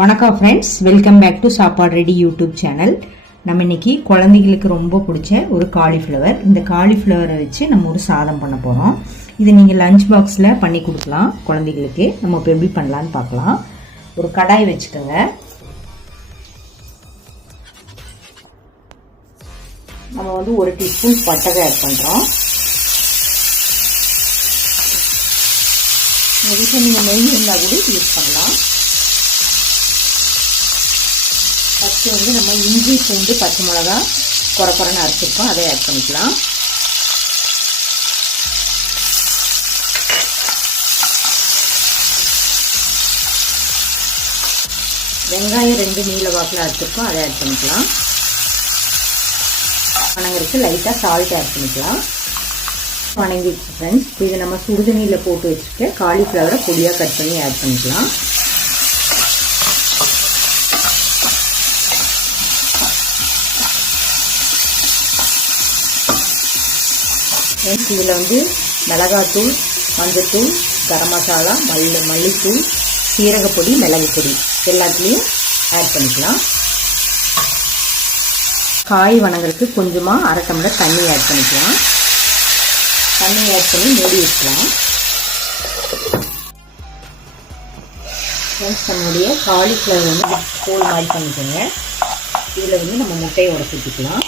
வணக்கம் friends, welcome back to சாப்பாடு ready YouTube channel. நம்ம இன்னைக்கு குழந்தைகளுக்கு ரொம்ப பிடிச்ச ஒரு காலிஃப்ளவர், இந்த காலிஃப்ளவரை வச்சு நம்ம ஒரு சாதம் பண்ண போகிறோம். இது நீங்கள் லஞ்ச் பாக்ஸில் பண்ணி கொடுக்கலாம் குழந்தைகளுக்கு. நம்ம இப்போ எப்படி பண்ணலான்னு பார்க்கலாம். ஒரு கடாய் வச்சுக்கோங்க. நம்ம வந்து 1 டீஸ்பூன் பட்டை ஆட் பண்ணுறோம். உங்கள் வீட்டில் நீங்கள் நெய் இருந்தால் கூட யூஸ் பண்ணலாம். ஃபஸ்ட்டு வந்து நம்ம இஞ்சி பூண்டு பச்சை மிளகா குறைன்னு அரைச்சிருக்கோம், அதை ஆட் பண்ணிக்கலாம். வெங்காயம் 2 நீல வாக்கில் அரைச்சிருக்கோம், அதை ஆட் பண்ணிக்கலாம். வணங்கிருக்கு லைட்டாக சால்ட் ஆட் பண்ணிக்கலாம். வணங்கிடுச்சு ஃப்ரெண்ட்ஸ். இதை நம்ம சுடுதண்ணியில் போட்டு வச்சுட்டு காலிஃப்ளவரை பொடியாக கட் பண்ணி ஆட் பண்ணிக்கலாம். இதில் வந்து மிளகாத்தூள், மஞ்சத்தூள், கரம் மசாலா, மல்லித்தூள், சீரகப்பொடி, மிளகு பொடி எல்லாத்துலேயும் ஆட் பண்ணிக்கலாம். காய் வணங்குறதுக்கு கொஞ்சமாக 1/2 டம்ளர் தண்ணி ஆட் பண்ணிக்கலாம். தண்ணி ஆட் பண்ணி மூடி வச்சுக்கலாம். ஃப்ரெண்ட்ஸ், நம்மளுடைய காலிஃப்ளவர் வந்து கோல் மாதிரி பண்ணிக்கோங்க. இதில் வந்து நம்ம முட்டையை உடச்சி ஊற்றிக்கலாம்.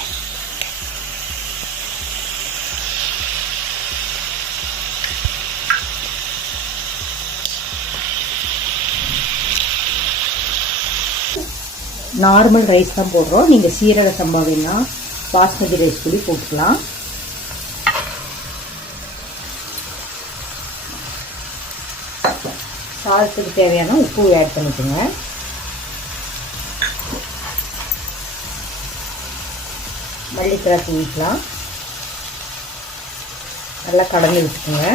நார்மல் ரைஸ் தான் போடுறோம். நீங்கள் சீரக சம்பா வேணா பாஸ்மதி ரைஸ் கூட போட்டுக்கலாம். சாதத்துக்கு தேவையான உப்பு ஆட் பண்ணிக்கோங்க. மல்லித்தழை தூவிக்கலாம். நல்லா கலந்து விட்டுக்கோங்க.